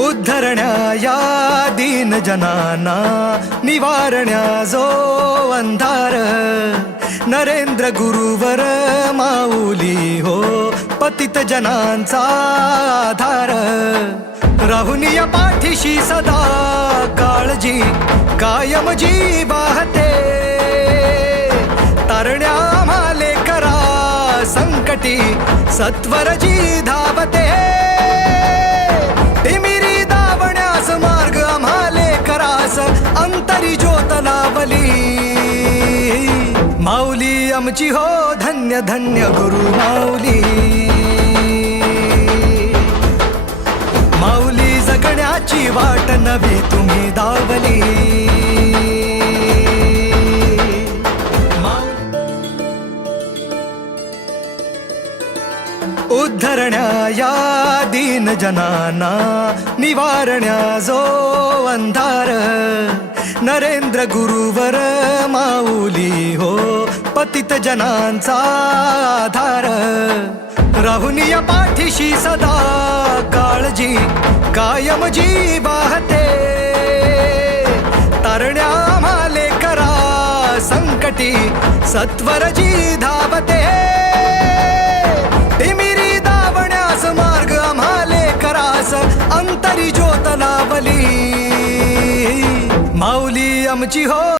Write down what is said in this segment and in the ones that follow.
उद्धरण्या या दीन जनाना निवारण्या जो अंधार. नरेंद्र गुरुवर माऊली हो पतित जनांचा आधार. राहुनिया पाठीशी सदा काळजी कायम जी वाहते तारण्या माले करा संकटी सत्वर जी धावते. अंतरी ज्योत लावली माऊली आमची हो धन्य धन्य गुरु माऊली। उद्धरण्या या दीन जनाना निवारण्या जो अंधार. नरेंद्र गुरुवर माऊली हो पतित जनांचा आधार. राहुनिया पाठीशी सदा काळजी कायम जी वाहते तरण्या माले करा संकटी सत्वर जी धावते. लावली माऊली आमची हो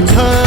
भेटला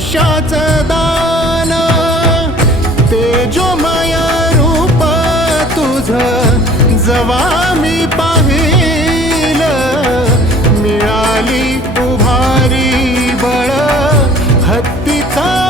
आयुष्याच दान. तेजो माया रूप तुझ जवा मी पाहिल. मिळाली उभारी बळ हत्तीचा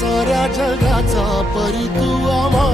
साऱ्या जगाचा परी आम्हा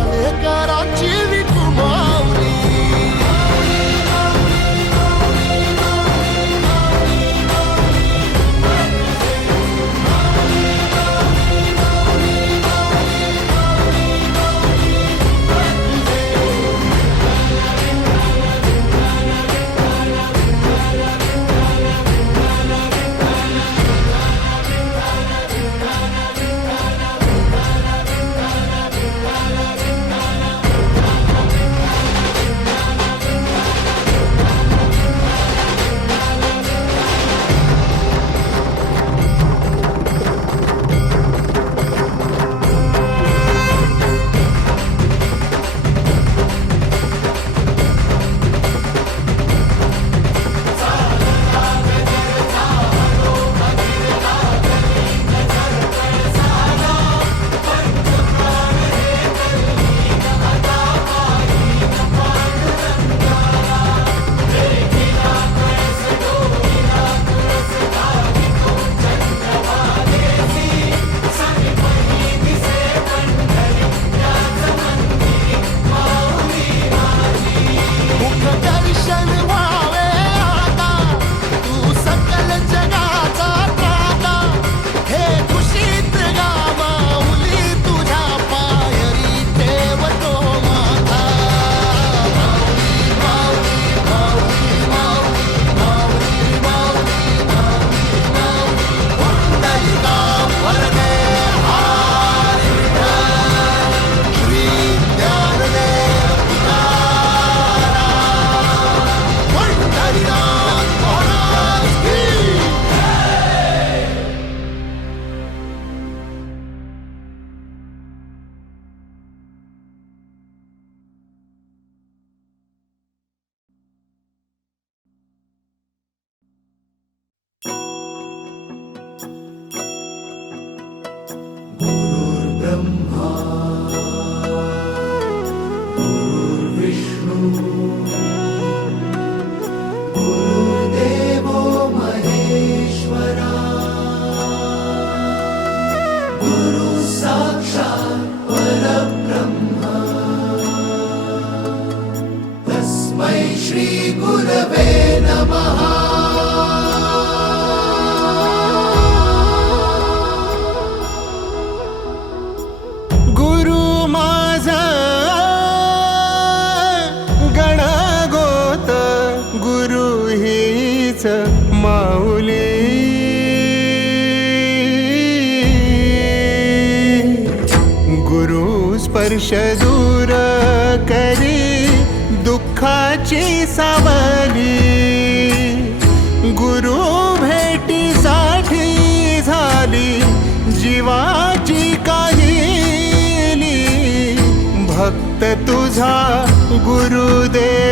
श्रीगुरवे नमः। गुरु माझा गुरु माऊली। गुरु स्पर्श दूर दुःखाची सावली गुरु भेटीसाठी झाली जीवाची काहीली. भक्त तुझा गुरुदेव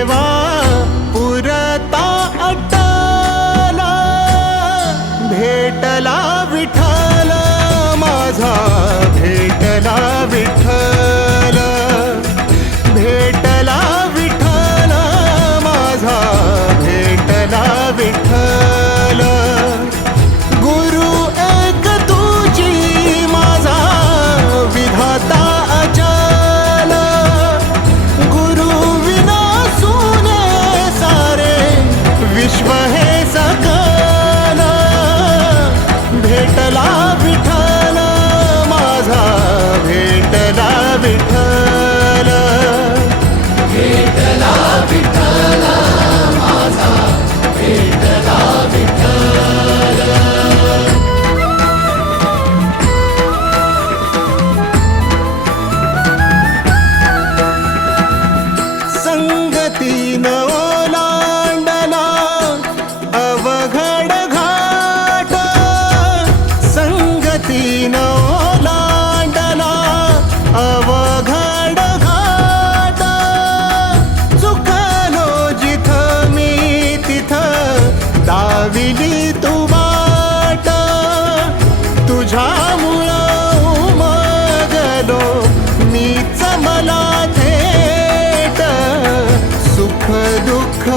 दुःख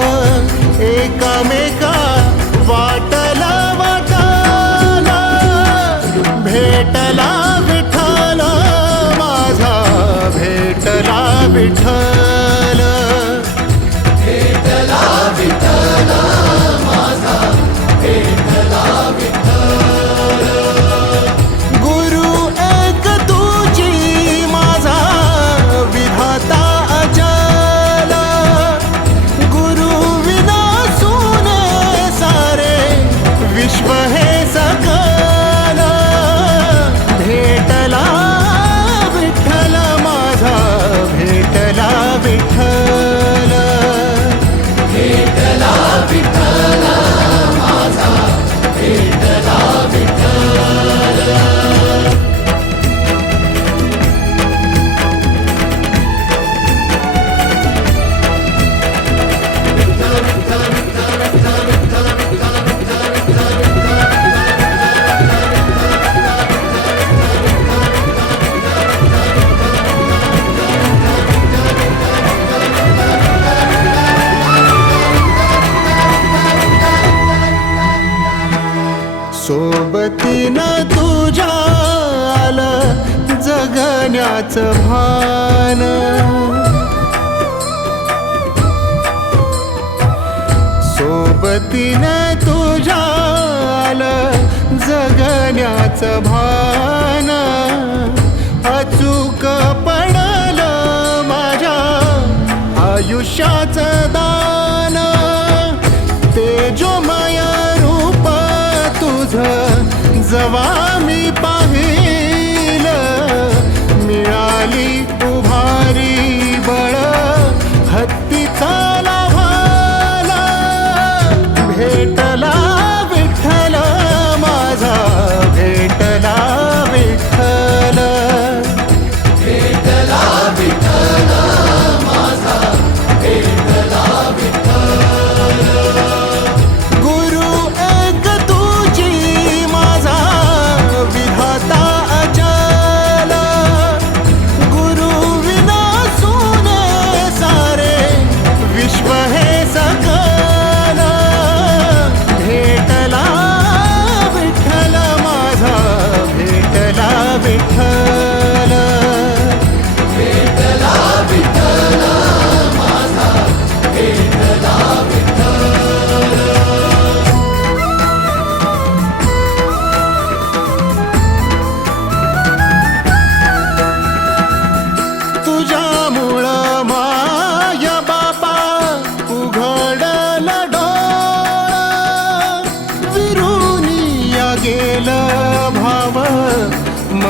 एकमेका वाटला वाटाला भेटला विठाला माझा भेटला विठा Spirit. सोबतीनं तुझ्या जगण्याचं भान. अचूक पडलं माझ्या आयुष्याचं दान. तेजोमय रूप तुझ जवा मी पा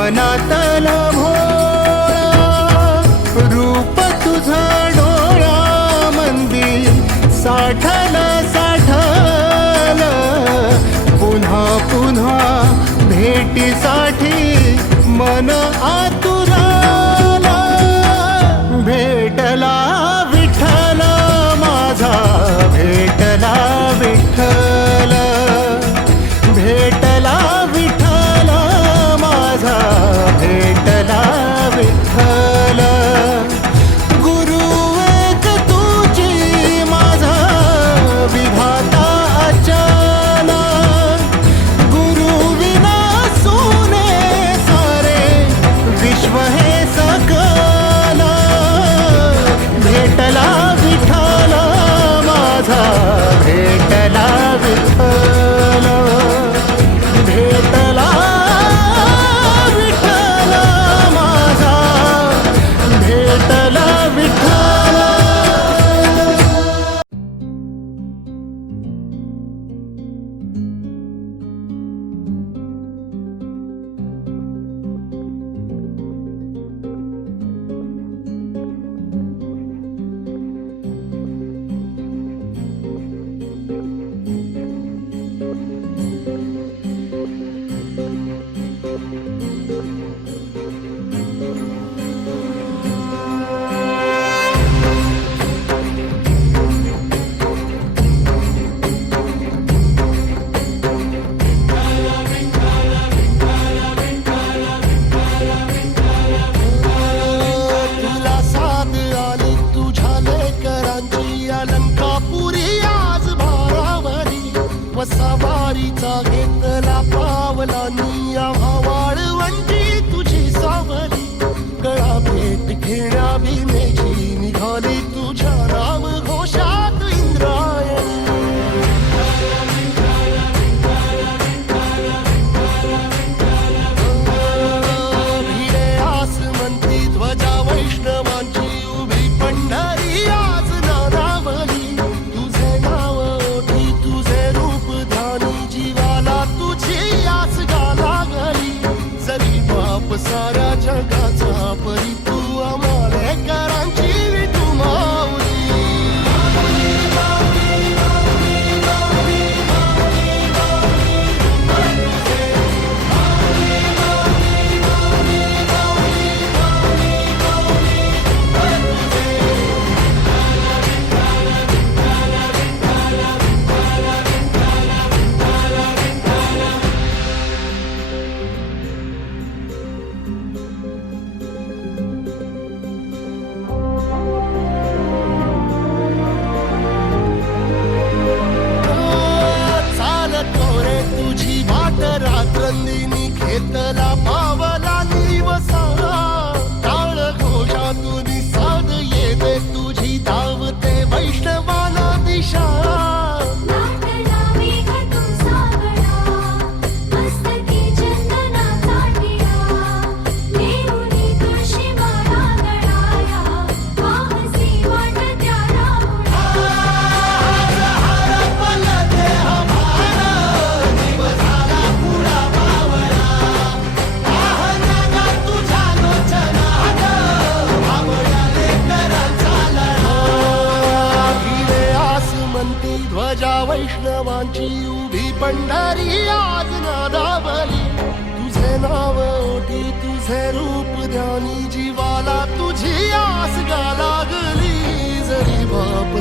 I'm not the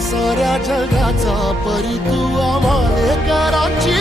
साऱ्या जगाचा परी तू आम्हाला कराची